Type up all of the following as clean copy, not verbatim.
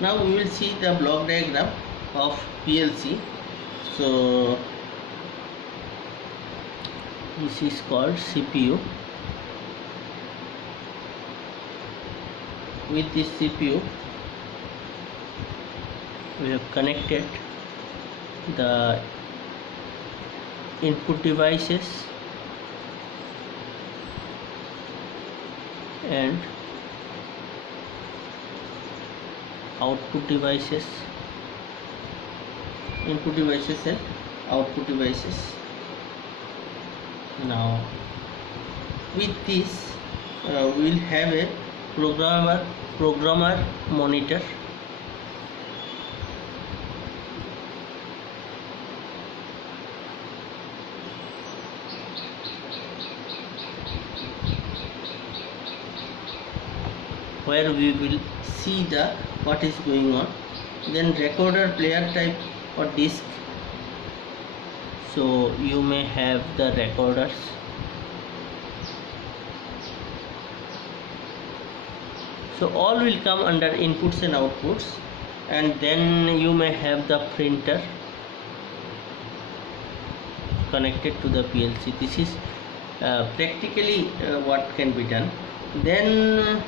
Now we will see the block diagram of PLC. So this is called CPU. With this CPU we have connected the input devices and output devices, input devices and output devices. Now with this we will have a programmer monitor. Where we will see the what is going on. Then recorder, player type or disk. So you may have the recorders. So all will come under inputs and outputs, and then you may have the printer connected to the PLC. This is practically what can be done. Then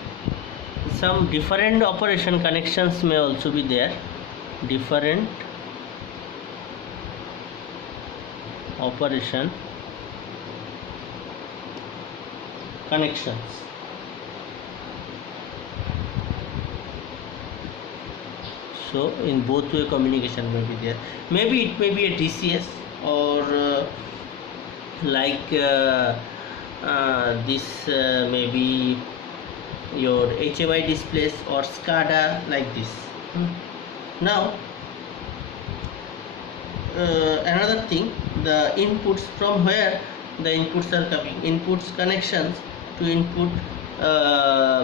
some different operation connections may also be there. Different operation connections. So in both way communication may be there. Maybe it may be a TCS or like this may be your HMI displays or SCADA, like this. Now another thing, the inputs, from where the inputs are coming. Inputs connections to input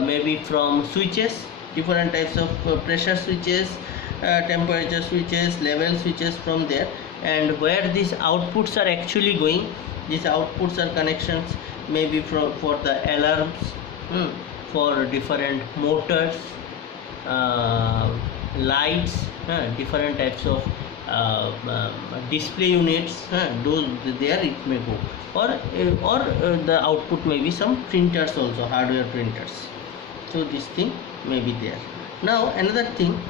maybe from switches, different types of pressure switches, temperature switches, level switches from there. And where these outputs are actually going, these outputs are connections maybe for the alarms, for different motors, lights, different types of display units, those there it may go, or the output may be some printers also, hardware printers. So this thing may be there. Now another thing,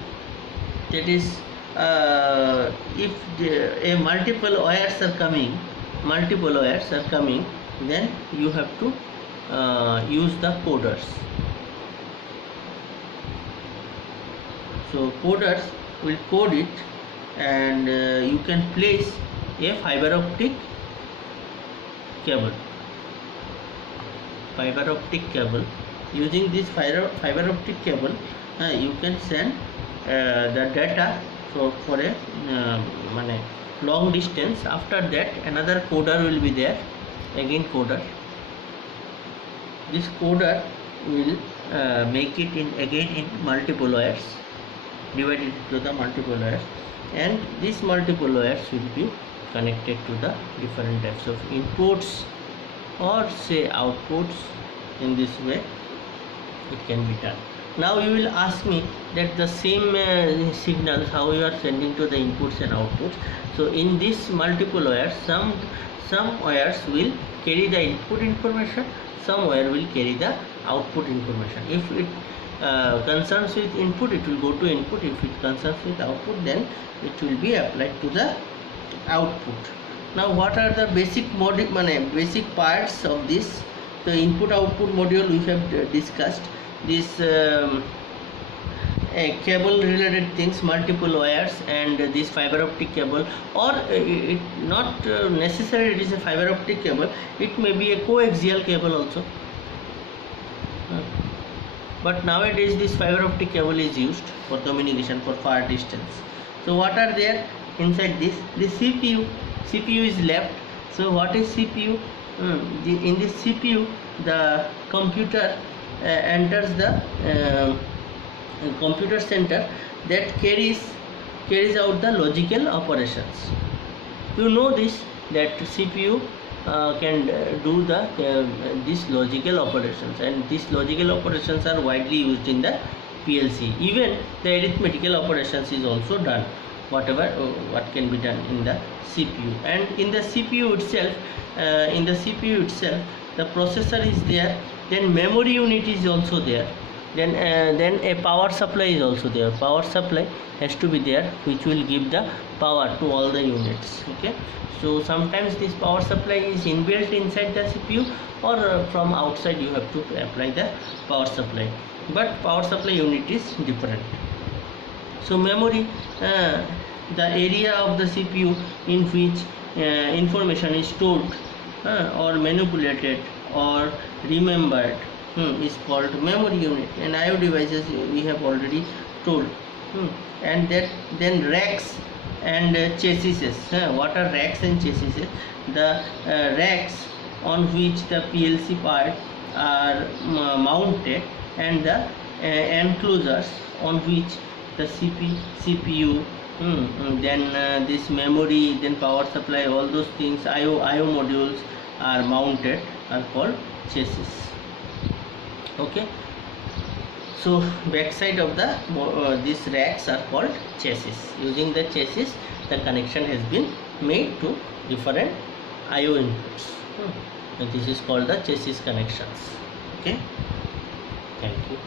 that is if a multiple wires are coming, then you have to use the coders. So coders will code it, and you can place a fiber optic cable. Using this fiber optic cable, you can send the data for a long distance. After that another coder will be there, again coder. This coder will make it in multiple wires, divided into the multiple wires, and these multiple wires will be connected to the different types of inputs or say outputs. In this way it can be done. Now you will ask me that the same signals, how you are sending to the inputs and outputs. So in this multiple wires, some wires will carry the input information, some wire will carry the output information. If it concerns with input, it will go to input. If it concerns with output, then it will be applied to the output. Now what are the basic basic parts of this? The input output module we have discussed. This cable related things, multiple wires, and this fiber optic cable, or it not necessarily it is a fiber optic cable, it may be a coaxial cable also. But nowadays this fiber optic cable is used for communication for far distance. So what are there inside this? The CPU is left. So what is CPU? In this CPU the computer enters the computer center that carries out the logical operations. You know this, that CPU can do the these logical operations, and these logical operations are widely used in the PLC. Even the arithmetical operations is also done, whatever what can be done in the CPU. And in the CPU itself, the processor is there, then memory unit is also there, then a power supply is also there. Power supply has to be there, which will give the power to all the units. Okay, so sometimes this power supply is inbuilt inside the CPU, or from outside you have to apply the power supply, but power supply unit is different. So memory, the area of the CPU in which information is stored or manipulated or remembered is called memory unit. And IO devices we have already told. And that then racks and chassis. What are racks and chassis? The racks on which the PLC part are mounted, and the enclosures on which the CPU, then this memory, then power supply, all those things, IO modules are mounted, are called chassis. Okay, so backside of the these racks are called chassis. Using the chassis, the connection has been made to different IO inputs. And this is called the chassis connections. Okay, thank you.